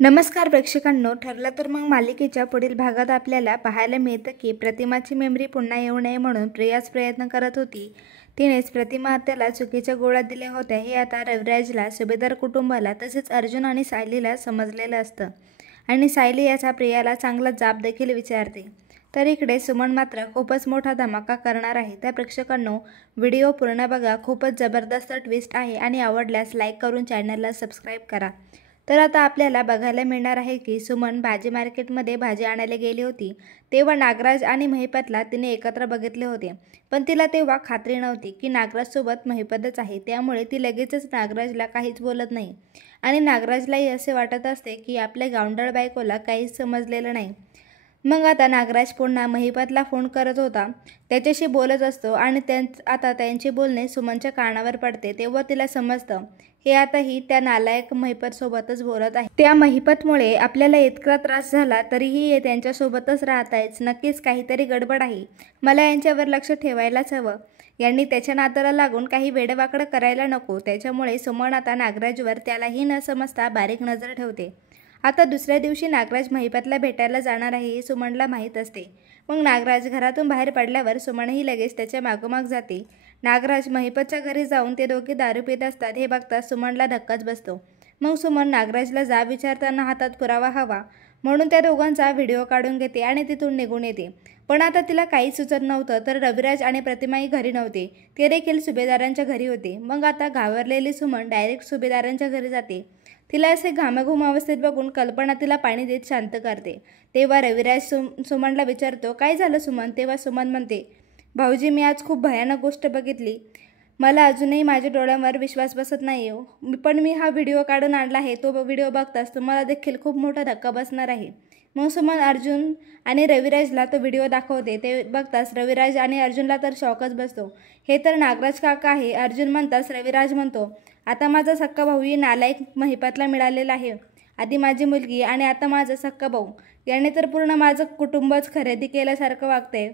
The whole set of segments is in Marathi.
नमस्कार प्रेक्षकांनो, ठरलं तर मग मालिकेच्या पुढील भागात आपल्याला पाहायला मिळतं की प्रतिमाची मेमरी पुन्हा येऊ नये म्हणून प्रियाच प्रयत्न करत होती. तिनेच प्रतिमा हत्याला चुकीच्या गोळ्या दिल्या होत्या हे आता रविराजला, सुभेदार कुटुंबाला तसेच अर्जुन आणि सायलीला समजलेलं असतं आणि सायली याचा प्रियाला चांगला जाब देखील विचारते. तर इकडे सुमन मात्र खूपच मोठा धमाका करणार आहे. त्या प्रेक्षकांनो, व्हिडिओ पूर्ण बघा, खूपच जबरदस्त ट्विस्ट आहे आणि आवडल्यास लाईक करून चॅनलला सबस्क्राईब करा. तर आता आपल्याला बघायला मिळणार आहे की सुमन भाजी मार्केटमध्ये भाजी आणायला गेली होती. तेव्हा नागराज आणि महिपतला तिने एकत्र बघितले होते, पण तिला तेव्हा खात्री नव्हती की नागराजसोबत महिपतच आहे. त्यामुळे ती लगेचच नागराजला काहीच बोलत नाही आणि नागराजलाही असे वाटत असते की आपल्या गावंढळ बायकोला काहीच समजलेलं नाही. मग आता नागराज पुन्हा महिपतला फोन करत होता, त्याच्याशी बोलत असतो आणि आता त्यांचे बोलणे सुमनच्या कानावर पडते. तेव्हा तिला समजतं हे आता ही त्या नालायक महिपतसोबतच बोलत आहे. त्या महिपतमुळे आपल्याला इतका त्रास झाला तरीही हे त्यांच्यासोबतच राहत आहेत. नक्कीच काहीतरी गडबड आहे. मला यांच्यावर लक्ष ठेवायलाच हवं. यांनी त्याच्या नादाला लागून काही वेडवाकडं करायला नको. त्याच्यामुळे सुमन आता नागराजवर त्यालाही न समजता बारीक नजर ठेवते. आता दुसऱ्या दिवशी नागराज महिपतला भेटायला जाणार आहे हे सुमनला माहीत असते. मग नागराज घरातून बाहेर पडल्यावर सुमनही लगेच त्याच्या मागोमाग जाते. नागराज महिपतच्या घरी जाऊन ते दोघे दारू पित असतात हे बघता सुमनला धक्काच बसतो. मग सुमन नागराजला जाब विचारताना हातात पुरावा हवा म्हणून त्या दोघांचा व्हिडिओ काढून घेते आणि तिथून निघून येते. पण आता तिला काहीच सुचत नव्हतं. तर रविराज आणि प्रतिमाही घरी नव्हते, ते देखील सुभेदारांच्या घरी होते. मग आता घाबरलेली सुमन डायरेक्ट सुभेदारांच्या घरी जाते. तिला असे घामाघूम अवस्थेत बघून कल्पना तिला पाणी देत शांत करते. तेव्हा रविराज सुमनला विचारतो, काय झालं सुमन? तेव्हा सुमन म्हणते, भाऊजी, मी आज खूप भयानक गोष्ट बघितली. मला अजूनही माझ्या डोळ्यांवर विश्वास बसत नाही हो. पण मी हा व्हिडिओ काढून आणला आहे. तो व्हिडिओ बघताच तुम्हाला देखील खूप मोठा धक्का बसणार आहे. मग सुमन अर्जुन आणि रविराजला तो व्हिडिओ दाखवते. ते बघताच रविराज आणि अर्जुनला तर शॉकच बसतो. हे तर नागराज काका आहे. अर्जुन म्हणताच रविराज म्हणतो, आता माझा सक्का भाऊही नालायक महिपतला मिळालेला आहे. आधी माझी मुलगी आणि आता माझा सक्का भाऊ. याने तर पूर्ण माझं कुटुंबच खरेदी केल्यासारखं वागतंय.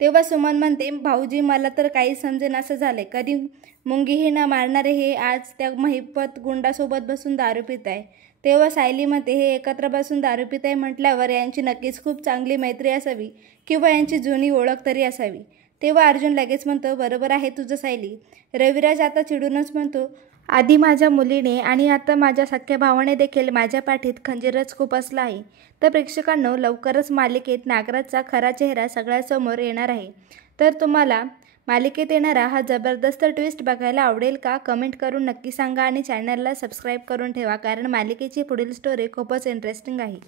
तेव्हा सुमन म्हणते, भाऊजी, मला तर काही समजेन असं झालंय. कधी मुंगीही न मारणारे हे आज त्या महिपत गुंडासोबत बसून दारू पित आहे. तेव्हा सायली म्हणते, हे एकत्र बसून दारू पित आहे म्हटल्यावर यांची नक्कीच खूप चांगली मैत्री असावी किंवा यांची जुनी ओळख तरी असावी. तेव्हा अर्जुन लगेच म्हणतो, बरोबर आहे तुझं सायली. रविराज आता चिडूनच म्हणतो, आधी माझ्या मुलीने आणि आता माझ्या सख्या भावाने देखील माझ्या पाठीत खंजीरच खुपसला आहे. तर प्रेक्षकांनो, लवकरच मालिकेत नागराजचा खरा चेहरा सगळ्यासमोर येणार आहे. तर तुम्हाला मालिकेत येणारा हा जबरदस्त ट्विस्ट बघायला आवडेल का? कमेंट करून नक्की सांगा आणि चॅनलला सबस्क्राईब करून ठेवा, कारण मालिकेची पुढील स्टोरी खूपच इंटरेस्टिंग आहे.